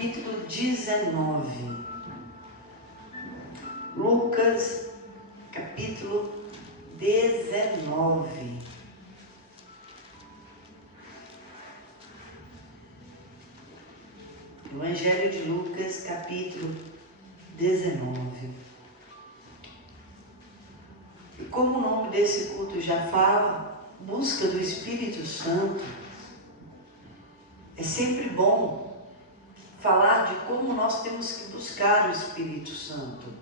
capítulo 19. Lucas, capítulo 19. Evangelho de Lucas, capítulo 19. E como o nome desse culto já fala, busca do Espírito Santo, é sempre bom falar de como nós temos que buscar o Espírito Santo.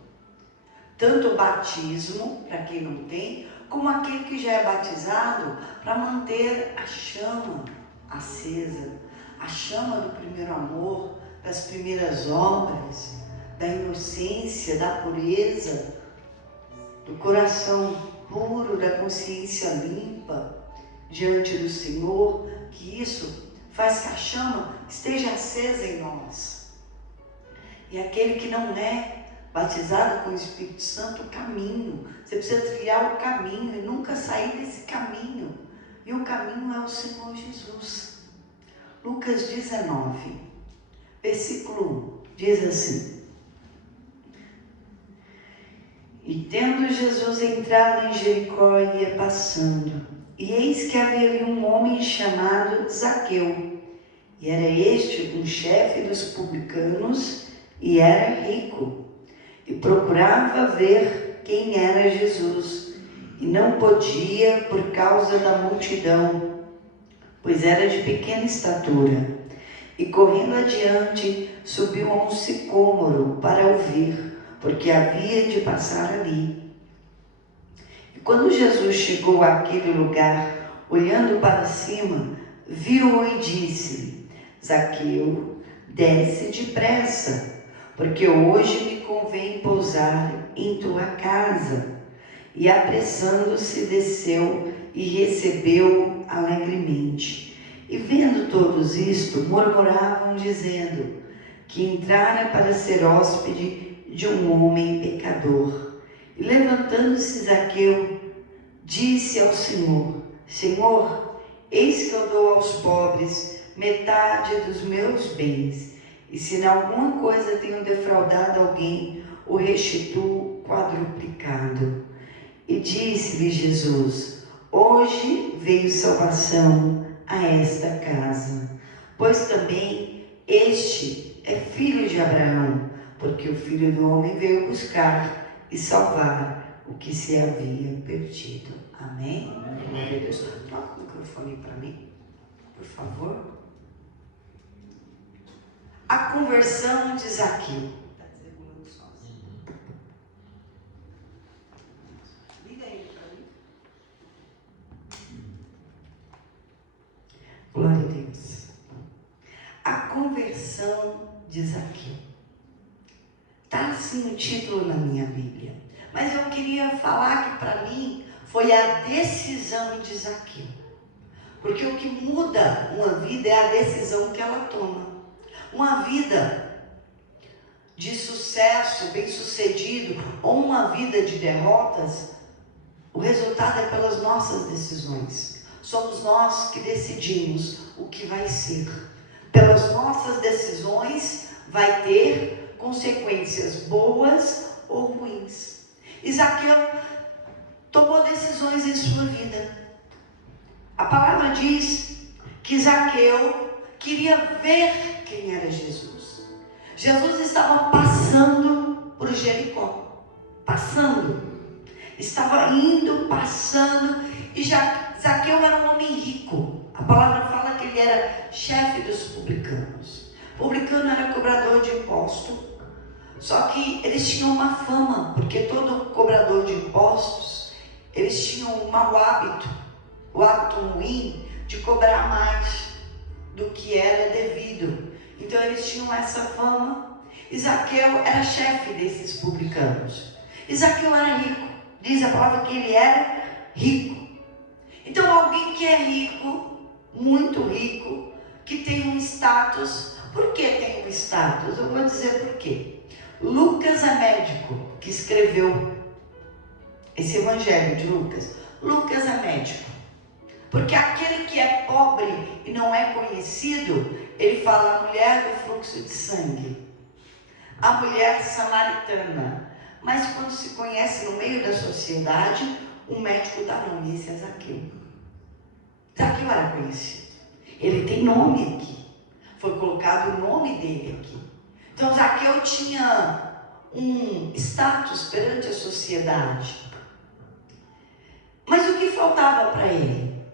Tanto o batismo, para quem não tem, como aquele que já é batizado, para manter a chama acesa, a chama do primeiro amor, das primeiras obras, da inocência, da pureza, do coração puro, da consciência limpa diante do Senhor, que isso faz que a chama esteja acesa em nós. E aquele que não é batizado com o Espírito Santo, o caminho, você precisa trilhar o caminho e nunca sair desse caminho, e o caminho é o Senhor Jesus. Lucas 19, versículo 1, diz assim: E tendo Jesus entrado em Jericó, ia passando, e eis que havia ali um homem chamado Zaqueu, e era este um chefe dos publicanos, e era rico, e procurava ver quem era Jesus, e não podia por causa da multidão, pois era de pequena estatura. E correndo adiante, subiu a um sicômoro para ouvir, porque havia de passar ali. E quando Jesus chegou àquele lugar, olhando para cima, viu-o e disse-lhe: Zaqueu, desce depressa, porque hoje me convém pousar em tua casa. E apressando-se, desceu e recebeu-o alegremente. E vendo todos isto, murmuravam, dizendo que entrara para ser hóspede de um homem pecador. E levantando-se Zaqueu, disse ao Senhor: Senhor, eis que eu dou aos pobres metade dos meus bens, e se em alguma coisa tenho defraudado alguém, o restituo quadruplicado. E disse-lhe Jesus: Hoje veio salvação a esta casa, pois também este é filho de Abraão, porque o Filho do Homem veio buscar e salvar o que se havia perdido. Amém? Amém. Deus, toca o microfone para mim, por favor. A conversão de Zaqueu. Está desregulando sozinho. Liga ele para mim. Glória a Deus. A conversão de Zaqueu. Está assim o título na minha Bíblia. Mas eu queria falar que para mim foi a decisão de Zaqueu. Porque o que muda uma vida é a decisão que ela toma. Uma vida de sucesso, bem-sucedido, ou uma vida de derrotas, o resultado é pelas nossas decisões. Somos nós que decidimos o que vai ser. Pelas nossas decisões vai ter consequências boas ou ruins. E Zaqueu tomou decisões em sua vida. A palavra diz que Zaqueu queria ver quem era Jesus. Jesus estava passando por Jericó. Estava indo, passando, e Zaqueu era um homem rico. A palavra fala que ele era chefe dos publicanos. Publicano era cobrador de imposto. Só que eles tinham uma fama, porque todo cobrador de impostos, eles tinham um mau hábito, o hábito ruim de cobrar mais do que era devido. Então eles tinham essa fama. E Zaqueu era chefe desses publicanos. E Zaqueu era rico. Diz a palavra que ele era rico. Então alguém que é rico, muito rico, que tem um status. Por que tem um status? Eu vou dizer por quê. Lucas é médico, que escreveu esse evangelho de Lucas. Lucas é médico. Porque aquele que é pobre e não é conhecido, ele fala a mulher do fluxo de sangue, a mulher samaritana. Mas quando se conhece no meio da sociedade, o médico dá nome, esse é Zaqueu. Zaqueu era conhecido. Ele tem nome aqui. Foi colocado o nome dele aqui. Então Zaqueu tinha um status perante a sociedade. Mas o que faltava para ele?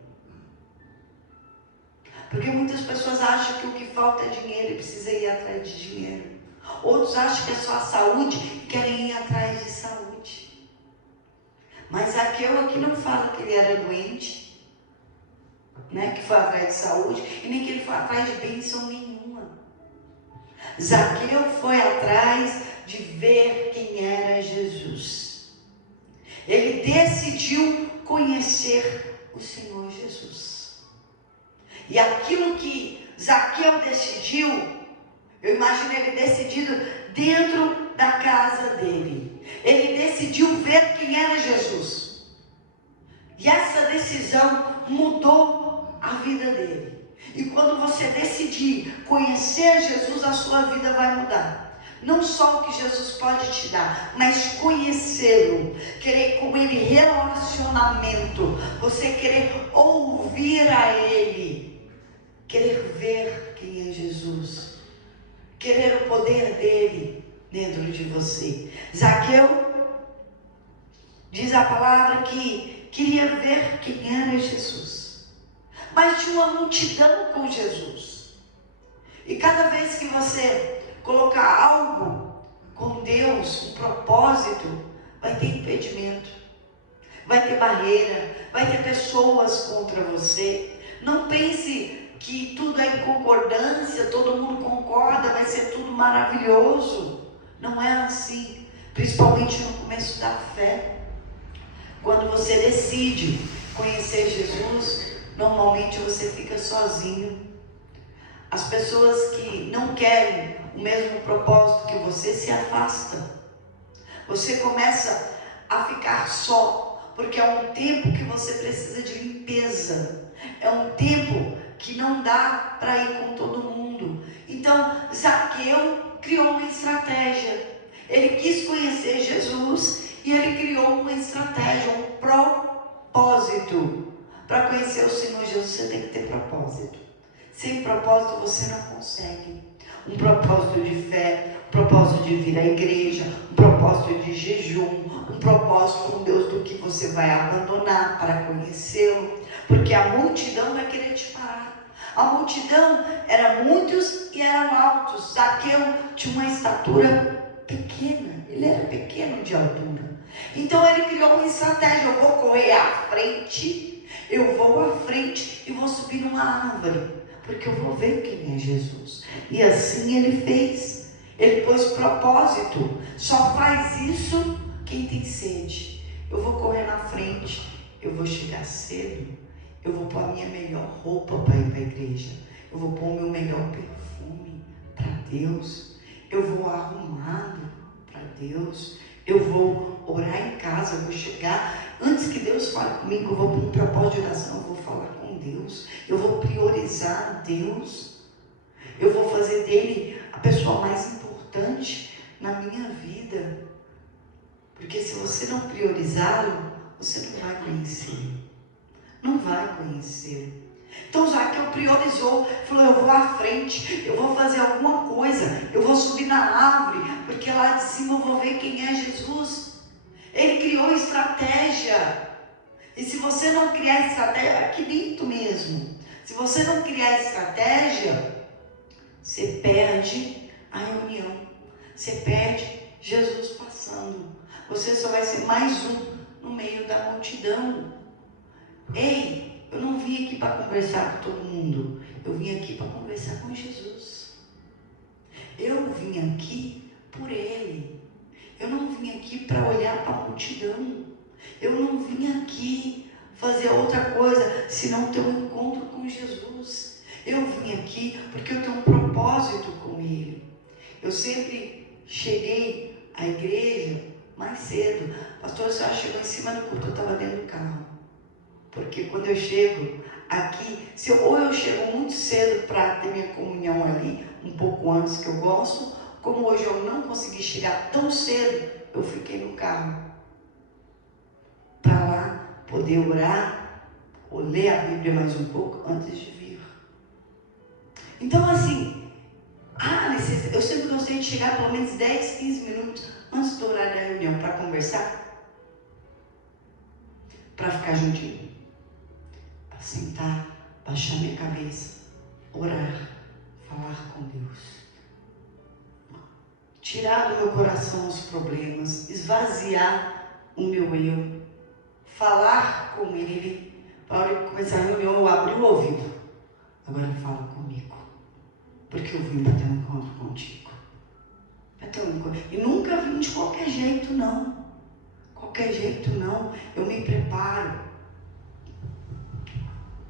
Porque muitas pessoas acham que o que falta é dinheiro e precisa ir atrás de dinheiro. Outros acham que é só a saúde e querem ir atrás de saúde. Mas Zaqueu aqui não fala que ele era doente, né, que foi atrás de saúde, e nem que ele foi atrás de bênção nenhuma. Zaqueu foi atrás de ver quem era Jesus. Ele decidiu conhecer o Senhor Jesus. E aquilo que Zaqueu decidiu, eu imagino ele decidido dentro da casa dele. Ele decidiu ver quem era Jesus. E essa decisão mudou a vida dele. E quando você decidir conhecer Jesus, a sua vida vai mudar. Não só o que Jesus pode te dar, mas conhecê-lo, querer com ele relacionamento, você querer ouvir a ele, querer ver quem é Jesus, querer o poder dele dentro de você. Zaqueu, diz a palavra que queria ver quem era Jesus, mas tinha uma multidão com Jesus. E cada vez que você colocar algo com Deus, um propósito, vai ter impedimento, vai ter barreira, vai ter pessoas contra você. Não pense que tudo é em concordância, todo mundo concorda, vai ser tudo maravilhoso. Não é assim, principalmente no começo da fé. Quando você decide conhecer Jesus, normalmente você fica sozinho. As pessoas que não querem o mesmo propósito que você se afastam. Você começa a ficar só, porque é um tempo que você precisa de limpeza. É um tempo que não dá para ir com todo mundo. Então, Zaqueu criou uma estratégia. Ele quis conhecer Jesus e ele criou uma estratégia, um propósito. Para conhecer o Senhor Jesus, você tem que ter propósito. Sem propósito você não consegue. Um propósito de fé, um propósito de vir à igreja, um propósito de jejum, um propósito com Deus do que você vai abandonar para conhecê-lo. Porque a multidão vai querer te parar. A multidão era muitos e eram altos. Zaqueu tinha uma estatura pequena, ele era pequeno de altura. Então ele criou uma estratégia: eu vou correr à frente, eu vou à frente e vou subir numa árvore, porque eu vou ver quem é Jesus. E assim ele fez. Ele pôs propósito. Só faz isso quem tem sede. Eu vou correr na frente, eu vou chegar cedo, eu vou pôr a minha melhor roupa para ir para a igreja, eu vou pôr o meu melhor perfume para Deus, eu vou arrumado para Deus, eu vou orar em casa, eu vou chegar, antes que Deus fale comigo, eu vou para um propósito de oração, eu vou falar com Deus, eu vou priorizar Deus, eu vou fazer dele a pessoa mais importante na minha vida. Porque se você não priorizá-lo, você não vai conhecê-lo. Não vai conhecê-lo. Então Zaqueu priorizou, falou: eu vou à frente, eu vou fazer alguma coisa, eu vou subir na árvore, porque lá de cima eu vou ver quem é Jesus. Ele criou estratégia. E se você não criar estratégia, aqui dentro mesmo, se você não criar estratégia, você perde a reunião, você perde Jesus passando. Você só vai ser mais um no meio da multidão. Ei, eu não vim aqui para conversar com todo mundo. Eu vim aqui para conversar com Jesus. Eu vim aqui por Ele. Eu não vim aqui para olhar para a multidão. Eu não vim aqui fazer outra coisa senão ter um encontro com Jesus. Eu vim aqui porque eu tenho um propósito com Ele. Eu sempre cheguei à igreja mais cedo. Pastor, a senhora chegou em cima do culto, eu estava dentro do carro. Porque quando eu chego, aqui, ou eu chego muito cedo para ter minha comunhão ali, um pouco antes que eu gosto, como hoje eu não consegui chegar tão cedo, eu fiquei no carro para lá poder orar, ou ler a Bíblia mais um pouco antes de vir. Então assim, eu sempre gostei de chegar pelo menos 10, 15 minutos antes do horário da reunião para conversar, para ficar juntinho, para sentar, baixar minha cabeça, orar, falar com Deus, tirar do meu coração os problemas, esvaziar o meu eu, falar com Ele. Para a hora de começar a reunião, eu abri o ouvido. Agora fala comigo, porque eu vim para ter um encontro contigo. E nunca vim de qualquer jeito, não. Qualquer jeito, não. Eu me preparo.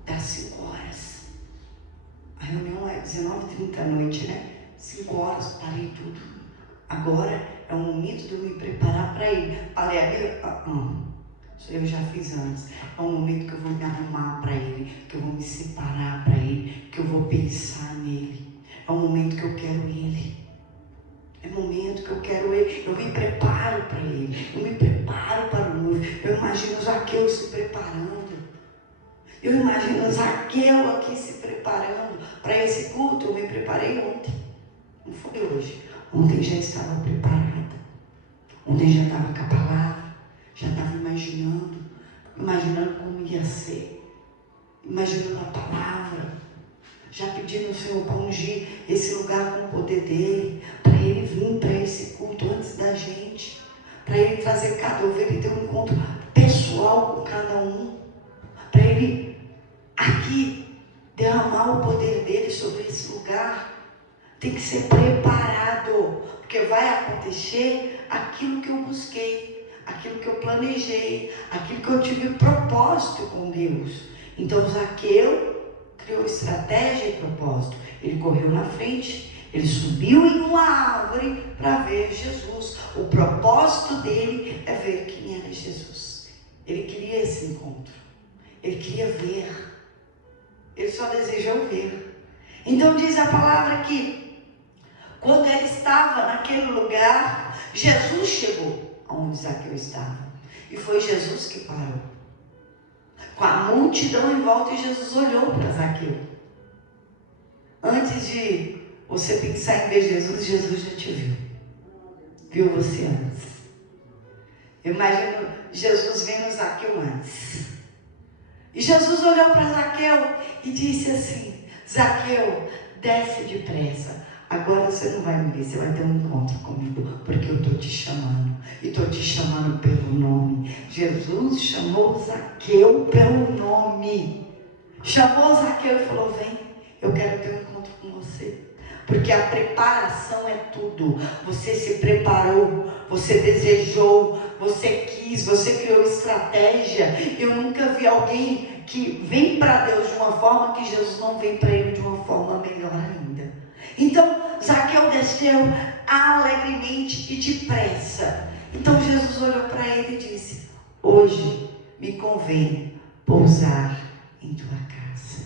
Das 5 horas. A reunião é 19h30 à noite, né? 5 horas, parei tudo. Agora é o momento de eu me preparar para ir. Isso eu já fiz antes. É um momento que eu vou me arrumar para Ele, que eu vou me separar para Ele, que eu vou pensar nele. É um momento que eu quero Ele. É um momento que eu quero Ele. Eu me preparo para Ele. Eu me preparo para o noivo. Eu imagino Zaqueu se preparando. Eu imagino Zaqueu aqui se preparando para esse culto. Eu me preparei ontem. Não foi hoje. Ontem já estava preparada. Ontem já estava com a palavra. Já estava imaginando como ia ser. Imaginando a palavra. Já pedindo ao Senhor para ungir esse lugar com o poder dele. Para ele vir para esse culto antes da gente. Para ele trazer cada ovelha e ter um encontro pessoal com cada um. Para ele aqui derramar o poder dele sobre esse lugar. Tem que ser preparado. Porque vai acontecer aquilo que eu busquei. Aquilo que eu planejei. Aquilo que eu tive propósito com Deus. Então Zaqueu criou estratégia e propósito. Ele correu na frente, ele subiu em uma árvore para ver Jesus. O propósito dele é ver quem era Jesus. Ele queria esse encontro. Ele queria ver. Ele só desejou ver. Então diz a palavra que quando ele estava naquele lugar, Jesus chegou aonde Zaqueu estava. E foi Jesus que parou. Com a multidão em volta, e Jesus olhou para Zaqueu. Antes de você pensar em ver Jesus, Jesus já te viu. Viu você antes. Eu imagino Jesus vendo Zaqueu antes. E Jesus olhou para Zaqueu e disse assim: Zaqueu, desce depressa. Agora você não vai me ver, você vai ter um encontro comigo, porque eu estou te chamando. E estou te chamando pelo nome. Jesus chamou Zaqueu pelo nome. Chamou Zaqueu e falou: vem, eu quero ter um encontro com você. Porque a preparação é tudo. Você se preparou, você desejou, você quis, você criou estratégia. Eu nunca vi alguém que vem para Deus de uma forma que Jesus não vem para ele de uma forma melhor ainda. Então Zaqueu desceu alegremente e depressa. Então Jesus olhou para ele e disse: hoje me convém pousar em tua casa.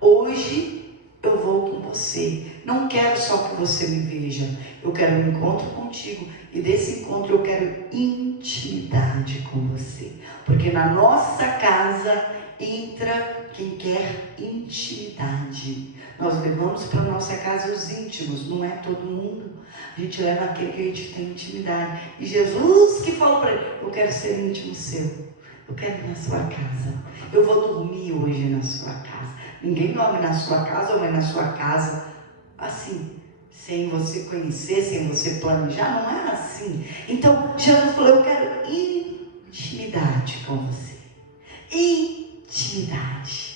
Hoje eu vou com você. Não quero só que você me veja. Eu quero um encontro contigo. E desse encontro eu quero intimidade com você. Porque na nossa casa entra quem quer intimidade. Nós levamos para nossa casa os íntimos. Não é todo mundo. A gente leva aquele que a gente tem intimidade. E Jesus que falou para ele: eu quero ser íntimo seu. Eu quero ir na sua casa. Eu vou dormir hoje na sua casa. Ninguém dorme na sua casa ou vai na sua casa assim, sem você conhecer, sem você planejar. Não é assim. Então Jesus falou: eu quero intimidade com você. Intimidade.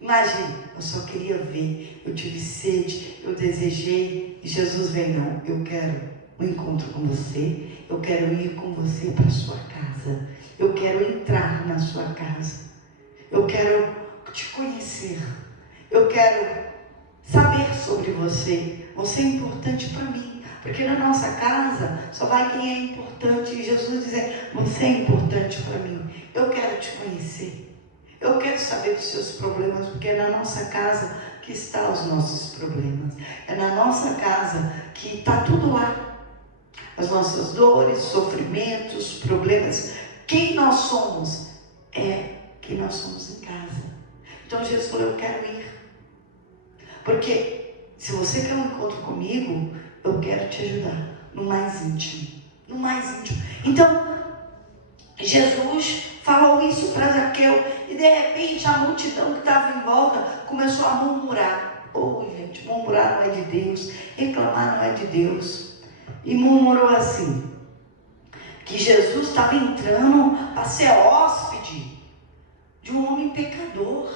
Imagine, eu só queria ver, eu tive sede, eu desejei, e Jesus vem: não, eu quero um encontro com você, eu quero ir com você para a sua casa, eu quero entrar na sua casa, eu quero te conhecer, eu quero saber sobre você. Você é importante para mim, porque na nossa casa só vai quem é importante. E Jesus diz: você é importante para mim, eu quero te conhecer, Eu quero saber dos seus problemas, porque é na nossa casa que estão os nossos problemas. É na nossa casa que está tudo lá. As nossas dores, sofrimentos, problemas. Quem nós somos é quem nós somos em casa. Então Jesus falou, eu quero ir. Porque se você quer um encontro comigo, eu quero te ajudar no mais íntimo. No mais íntimo. Então, Jesus falou isso para Zaqueu e de repente a multidão que estava em volta começou a murmurar. Gente, murmurar não é de Deus, reclamar não é de Deus. E murmurou assim, que Jesus estava entrando para ser hóspede de um homem pecador.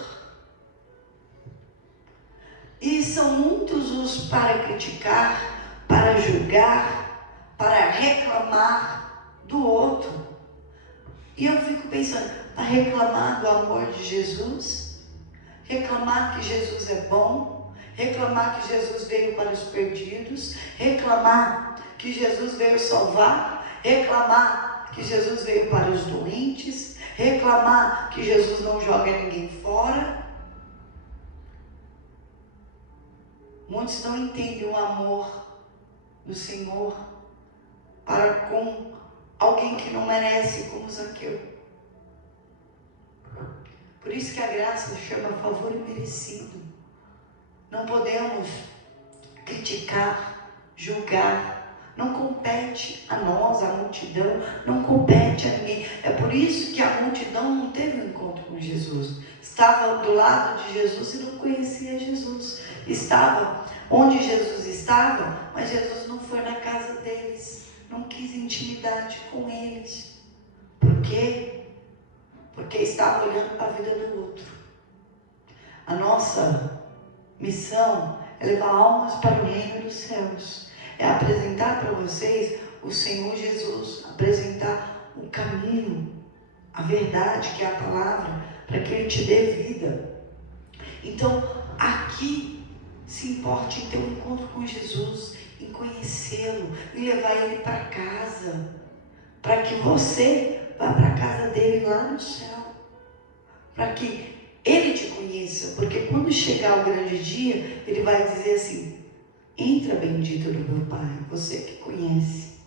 E são muitos os para criticar, para julgar, para reclamar do outro. E eu fico pensando, para reclamar do amor de Jesus, reclamar que Jesus é bom, reclamar que Jesus veio para os perdidos, reclamar que Jesus veio salvar, reclamar que Jesus veio para os doentes, reclamar que Jesus não joga ninguém fora. Muitos não entendem o amor do Senhor para com alguém que não merece, como Zaqueu. Por isso que a graça chama favor imerecido. Não podemos criticar, julgar. Não compete a nós, a multidão, não compete a ninguém. É por isso que a multidão não teve um encontro com Jesus. Estava do lado de Jesus e não conhecia Jesus. Estava onde Jesus estava, mas Jesus não foi na casa deles. Não quis intimidade com eles. Por quê? Porque estava olhando para a vida do outro. A nossa missão é levar almas para o reino dos céus. É apresentar para vocês o Senhor Jesus. Apresentar o caminho, a verdade, que é a palavra, para que Ele te dê vida. Então, aqui, se importe em ter um encontro com Jesus, em conhecê-lo, em levar Ele para casa, para que você vá para a casa dele lá no céu, para que Ele te conheça, porque quando chegar o grande dia, Ele vai dizer assim, entra bendito do meu Pai, você que conhece.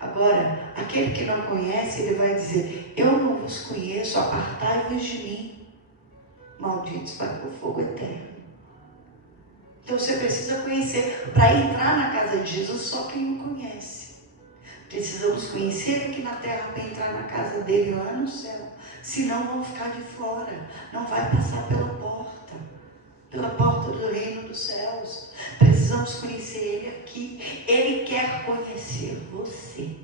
Agora, aquele que não conhece, Ele vai dizer, eu não vos conheço, apartai-vos de mim, malditos para o fogo eterno. Então você precisa conhecer, para entrar na casa de Jesus, só quem o conhece. Precisamos conhecer aqui na terra para entrar na casa dele lá no céu. Senão vão ficar de fora. Não vai passar pela porta do reino dos céus. Precisamos conhecer Ele aqui. Ele quer conhecer você.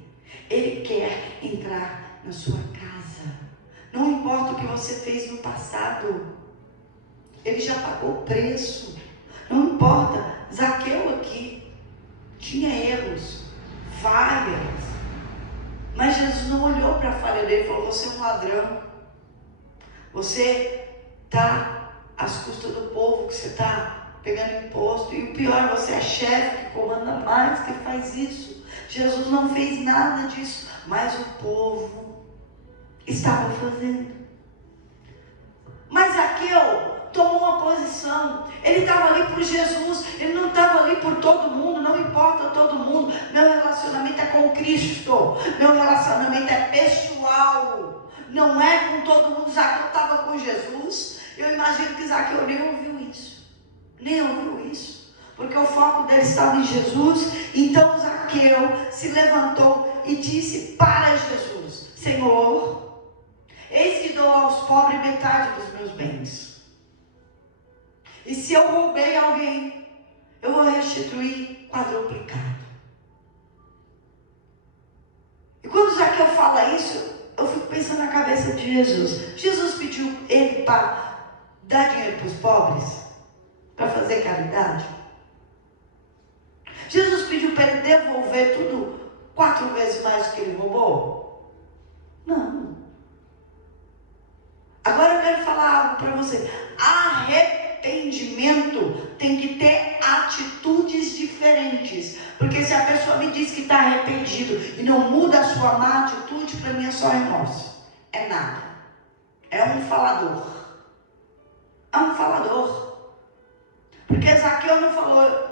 Ele quer entrar na sua casa. Não importa o que você fez no passado. Ele já pagou o preço. Não importa. Zaqueu aqui tinha erros, falhas, mas Jesus não olhou para a falha dele e falou, você é um ladrão, você está às custas do povo, que você está pegando imposto, e o pior, você é chefe que comanda mais, que faz isso. Jesus não fez nada disso, mas o povo estava fazendo. Mas Zaqueu tomou uma posição. Ele estava ali por Jesus. Ele não estava ali por todo mundo. Não importa todo mundo. Meu relacionamento é com Cristo. Meu relacionamento é pessoal. Não é com todo mundo. Zaqueu estava com Jesus. Eu imagino que Zaqueu nem ouviu isso. Nem ouviu isso. Porque o foco dele estava em Jesus. Então Zaqueu se levantou e disse para Jesus, Senhor, eis que dou aos pobres metade dos meus bens. E se eu roubei alguém, eu vou restituir quadruplicado. E quando Zaqueu fala isso, eu fico pensando na cabeça de Jesus. Jesus pediu ele para dar dinheiro para os pobres? Para fazer caridade? Jesus pediu para ele devolver tudo 4 vezes mais do que ele roubou? Não. Agora eu quero falar algo para você. Arrependimento tem que ter atitudes diferentes. Porque se a pessoa me diz que está arrependido e não muda a sua má atitude, para mim é só remorso. É nada. É um falador. é um falador. Porque Zaqueu não falou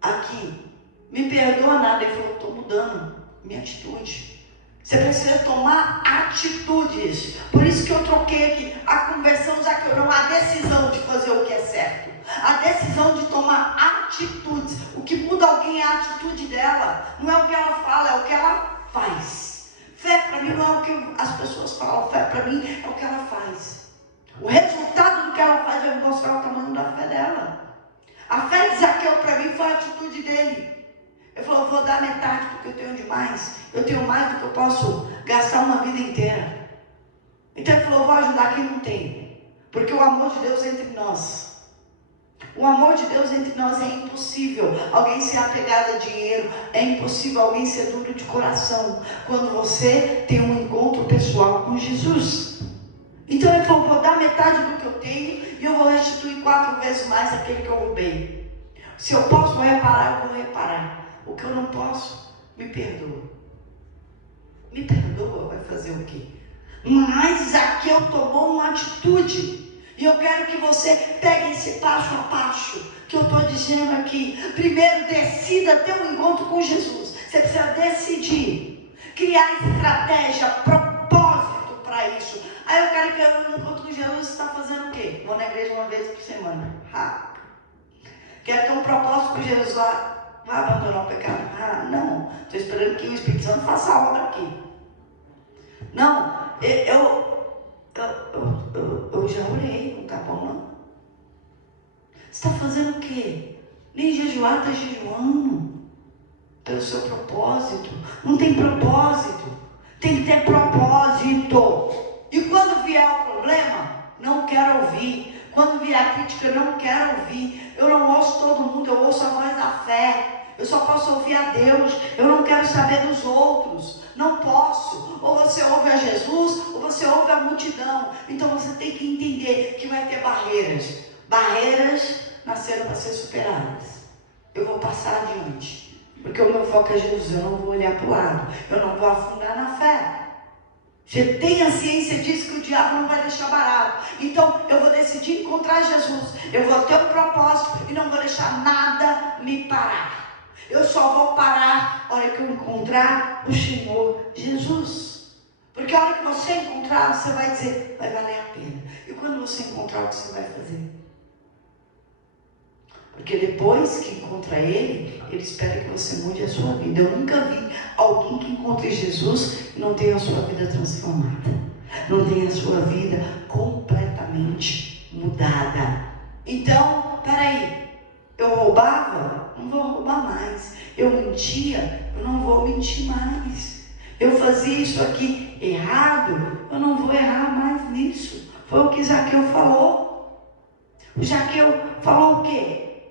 aqui, me perdoa nada. Ele falou, estou mudando minha atitude. Você precisa tomar atitudes. Por isso que eu troquei aqui a conversão Zaqueu, não a decisão de fazer o que é certo. A decisão de tomar atitudes. O que muda alguém é a atitude dela. Não é o que ela fala, é o que ela faz. Fé para mim não é o que as pessoas falam. Fé para mim é o que ela faz. O resultado do que ela faz vai mostrar o tamanho da fé dela. A fé de Zaqueu para mim foi a atitude dele. Ele falou, eu vou dar metade porque eu tenho demais. Eu tenho mais do que eu posso gastar uma vida inteira. Então ele falou, eu vou ajudar quem não tem. Porque o amor de Deus é entre nós. O amor de Deus entre nós é impossível alguém ser apegado a dinheiro. É impossível alguém ser duro de coração quando você tem um encontro pessoal com Jesus. Então ele falou, vou dar metade do que eu tenho e eu vou restituir 4 vezes mais aquele que eu roubei. Se eu posso reparar, eu vou reparar. O que eu não posso, me perdoa. Me perdoa, vai fazer o quê? Mas Zaqueu tomou uma atitude. E eu quero que você pegue esse passo a passo que eu estou dizendo aqui. Primeiro, decida ter um encontro com Jesus. Você precisa decidir. Criar estratégia, propósito para isso. Aí eu quero que eu encontro com Jesus. Você está fazendo o quê? Vou na igreja uma vez por semana. Quero ter um propósito com Jesus lá. Vai abandonar o pecado? Não. Estou esperando que o Espírito Santo faça a obra aqui. Não. Eu já orei, não está bom não. Você está fazendo o quê? Nem jejuar, está jejuando. Pelo seu propósito. Não tem propósito. Tem que ter propósito. E quando vier o problema, não quero ouvir. Quando vier a crítica, não quero ouvir. Eu não ouço todo mundo, eu ouço a voz da fé. Eu só posso ouvir a Deus. Eu não quero saber dos outros. Não posso. Ou você ouve a Jesus, ou você ouve a multidão. Então você tem que entender que vai ter barreiras. Barreiras nasceram para ser superadas. Eu vou passar adiante. Porque o meu foco é Jesus. Eu não vou olhar para o lado. Eu não vou afundar na fé. Você tem a ciência disso que o diabo não vai deixar barato. Então eu vou decidir encontrar Jesus. Eu vou ter um propósito e não vou deixar nada me parar. Eu só vou parar na hora que eu encontrar o Senhor Jesus. Porque a hora que você encontrar, você vai dizer, vai valer a pena. E quando você encontrar, o que você vai fazer? Porque depois que encontra Ele, Ele espera que você mude a sua vida. Eu nunca vi alguém que encontre Jesus e não tenha a sua vida transformada. Não tenha a sua vida completamente mudada. Então, peraí. Eu roubava? Não vou roubar mais. Eu mentia? Eu não vou mentir mais. Eu fazia isso aqui errado? Eu não vou errar mais nisso. Foi o que Zaqueu falou. O Zaqueu falou o quê?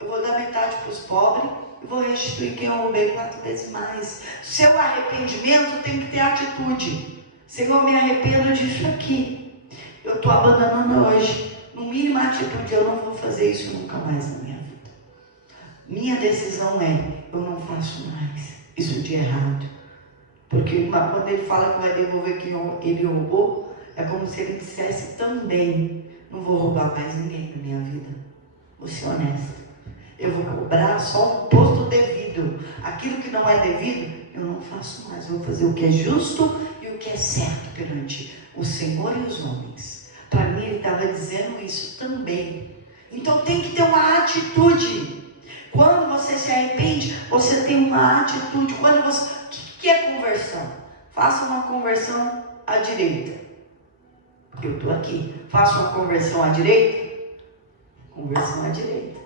Eu vou dar metade para os pobres e vou restituir quem eu roubei 4 vezes mais. Seu arrependimento tem que ter atitude. Senhor, me arrependo disso aqui. Eu estou abandonando hoje. No mínimo atitude, eu não vou fazer isso nunca mais na minha vida. Minha decisão é, eu não faço mais isso de errado. Porque quando ele fala que vai devolver quem ele roubou, é como se ele dissesse também, não vou roubar mais ninguém na minha vida. Vou ser honesto. Eu vou cobrar só um posto devido. Aquilo que não é devido, eu não faço mais. Eu vou fazer o que é justo e o que é certo perante o Senhor e os homens. Para mim, ele estava dizendo isso também. Então, tem que ter uma atitude. Quando você se arrepende, você tem uma atitude. Quando você... O que é conversão? Faça uma conversão à direita. Eu estou aqui. Faça uma conversão à direita. Conversão à direita.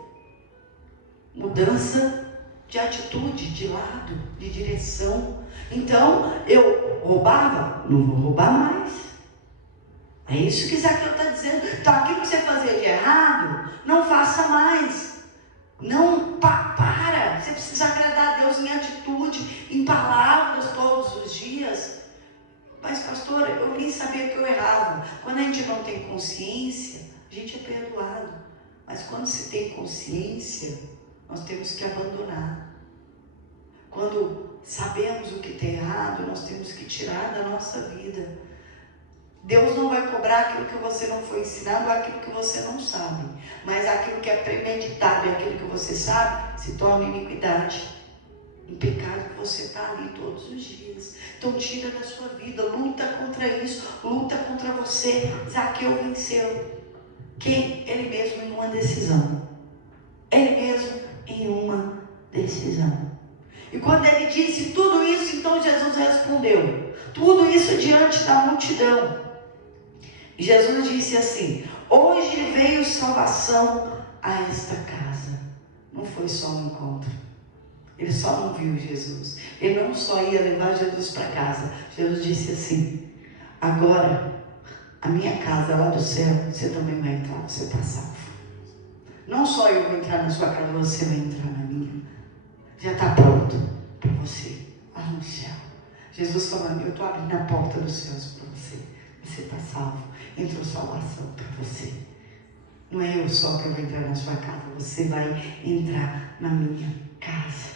Mudança de atitude, de lado, de direção. Então, eu roubava? Não vou roubar mais. É isso que Zaqueu está dizendo. Então, aquilo que você fazia de errado, não faça mais. Não, para. Você precisa agradar a Deus em atitude, em palavras todos os dias. Mas, pastora, eu nem sabia que eu errava. Quando a gente não tem consciência, a gente é perdoado. Mas quando se tem consciência, nós temos que abandonar. Quando sabemos o que está errado, nós temos que tirar da nossa vida. Deus não vai cobrar aquilo que você não foi ensinado, aquilo que você não sabe. Mas aquilo que é premeditado e aquilo que você sabe, se torna iniquidade. Um pecado que você está ali todos os dias. Então tira da sua vida, luta contra isso, luta contra você. Zaqueu venceu. Quem? Ele mesmo em uma decisão. Ele mesmo em uma decisão. E quando ele disse tudo isso, então Jesus respondeu. Tudo isso diante da multidão. E Jesus disse assim: hoje veio salvação a esta casa. Não foi só um encontro. Ele só não viu Jesus. Ele não só ia levar Jesus para casa. Jesus disse assim: agora, a minha casa lá do céu, você também vai entrar, você está salvo. Não só eu vou entrar na sua casa, você vai entrar na minha. Já está pronto para você, lá no céu. Jesus falando: eu estou abrindo a porta dos céus para você. Você está salvo. Entrou salvação para você. Não é eu só que vou entrar na sua casa, você vai entrar na minha casa.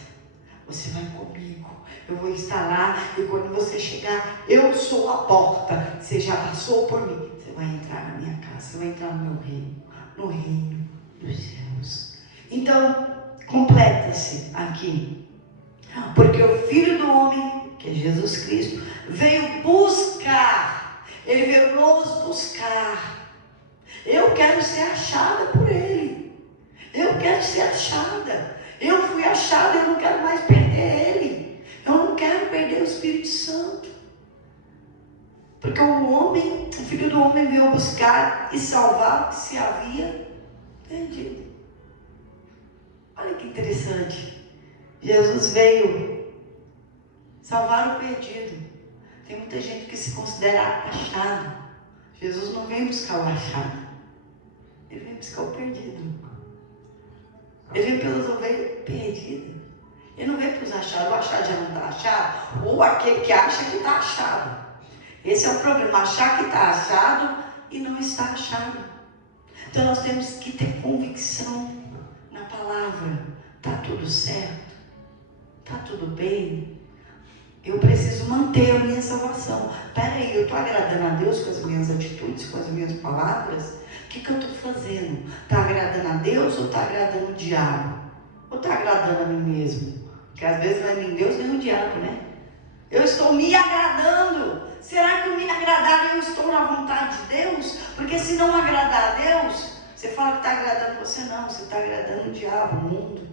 Você vai comigo, eu vou estar lá, e quando você chegar, eu sou a porta. Você já passou por mim, você vai entrar na minha casa, você vai entrar no meu reino, no reino dos céus. Então, completa-se aqui, porque o Filho do Homem, que é Jesus Cristo, veio buscar, ele veio nos buscar. Eu quero ser achada por ele, eu quero ser achada. Eu fui achada, eu não quero mais perder ele. Eu não quero perder o Espírito Santo. Porque o Filho do Homem veio buscar e salvar o que se havia perdido. Olha que interessante. Jesus veio salvar o perdido. Tem muita gente que se considera achado. Jesus não veio buscar o achado. Ele veio buscar o perdido. Ele veio pelas ovelhas perdidas. Ele não veio para os achados. O achado já não está achado. Ou aquele que acha que está achado. Esse é o problema. Achar que está achado e não está achado. Então nós temos que ter convicção na palavra. Está tudo certo? Está tudo bem? Eu preciso manter a minha salvação. Peraí, eu estou agradando a Deus com as minhas atitudes, com as minhas palavras? O que eu estou fazendo? Está agradando a Deus ou está agradando o diabo? Ou está agradando a mim mesmo? Porque às vezes não é nem Deus nem o diabo, né? Eu estou me agradando. Será que eu me agradar eu estou na vontade de Deus? Porque se não agradar a Deus, você fala que está agradando você, não. Você está agradando o diabo, o mundo.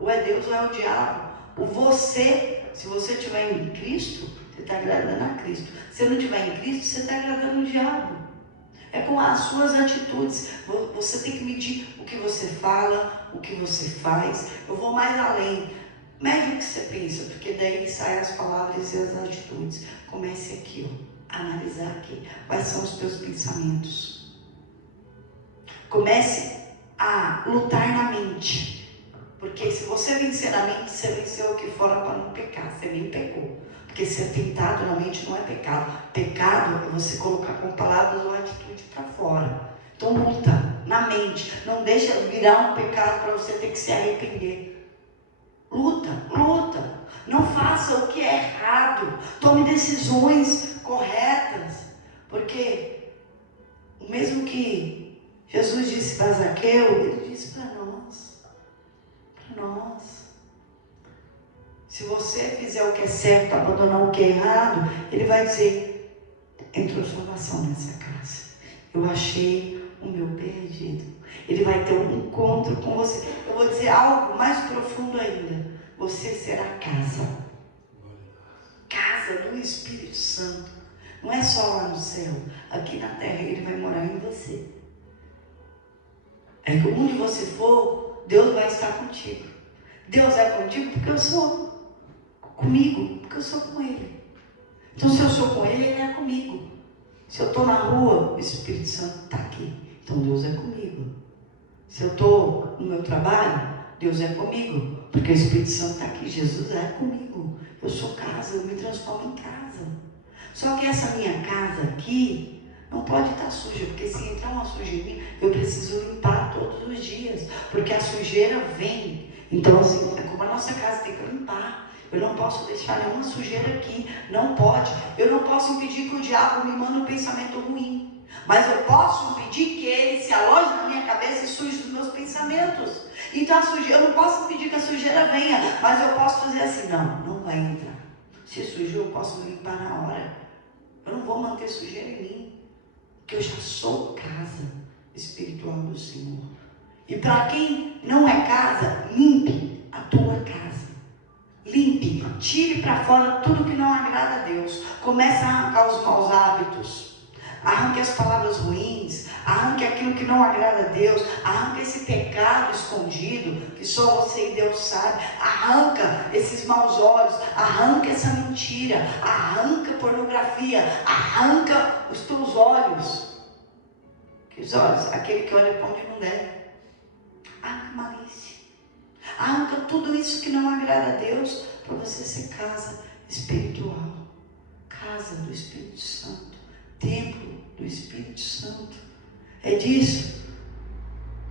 Ou é Deus ou é o diabo. O você, se você estiver em Cristo, você está agradando a Cristo. Se não estiver em Cristo, você está agradando o diabo. É com as suas atitudes. Você tem que medir o que você fala, o que você faz. Eu vou mais além. Mede o que você pensa, porque daí saem as palavras e as atitudes. Comece aqui, ó, a analisar aqui. Quais são os teus pensamentos? Comece a lutar na mente. Porque se você vencer na mente, você venceu aqui fora para não pecar. Você nem pecou. Porque ser tentado na mente não é pecado. Pecado é você colocar com palavras ou atitude para fora. Então luta na mente. Não deixa virar um pecado para você ter que se arrepender. Luta, luta. Não faça o que é errado. Tome decisões corretas. Porque o mesmo que Jesus disse para Zaqueu, ele disse para nós. Para nós. Se você fizer o que é certo, abandonar o que é errado, ele vai dizer: entrou salvação nessa casa. Eu achei o meu perdido. Ele vai ter um encontro com você. Eu vou dizer algo mais profundo ainda. Você será casa. Casa do Espírito Santo. Não é só lá no céu. Aqui na terra ele vai morar em você. É que onde você for, Deus vai estar contigo. Deus é contigo porque eu sou. Comigo, porque eu sou com ele. Então se eu sou com ele, ele é comigo. Se eu estou na rua, o Espírito Santo está aqui. Então Deus é comigo. Se eu estou no meu trabalho, Deus é comigo. Porque o Espírito Santo está aqui. Jesus é comigo. Eu sou casa, eu me transformo em casa. Só que essa minha casa aqui não pode estar suja. Porque se entrar uma sujeirinha, eu preciso limpar todos os dias. Porque a sujeira vem. Então assim, como a nossa casa tem que limpar. Eu não posso deixar nenhuma sujeira aqui. Não pode. Eu não posso impedir que o diabo me mande um pensamento ruim. Mas eu posso impedir que ele se aloje na minha cabeça e suje os meus pensamentos. Então a sujeira, eu não posso impedir que a sujeira venha, mas eu posso fazer assim, não vai entrar. Se sujou, eu posso limpar na hora. Eu não vou manter sujeira em mim, porque eu já sou casa espiritual do Senhor. E para quem não é casa, limpe a tua casa. Limpe, tire para fora tudo que não agrada a Deus. Comece a arrancar os maus hábitos. Arranque as palavras ruins, arranque aquilo que não agrada a Deus, arranque esse pecado escondido, que só você e Deus sabe, arranca esses maus olhos, arranca essa mentira, arranca a pornografia, arranca os teus olhos, que os olhos, aquele que olha para onde não deve, arranca malícia, arranca tudo isso que não agrada a Deus, para você ser casa espiritual, casa do Espírito Santo, templo do Espírito Santo. É disso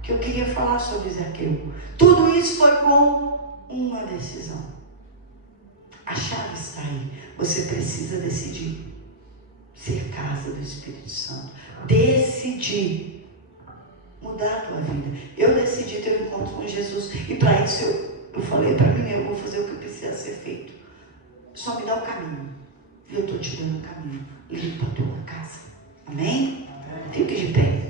que eu queria falar sobre Zaqueu. Tudo isso foi com uma decisão. A chave está aí. Você precisa decidir ser casa do Espírito Santo. Decidir mudar a tua vida. Eu decidi ter um encontro com Jesus, e para isso eu falei para mim, eu vou fazer o que precisa ser feito. Só me dá o caminho. E eu estou te dando o caminho. Limpa a tua casa. Amém? Fique de pé.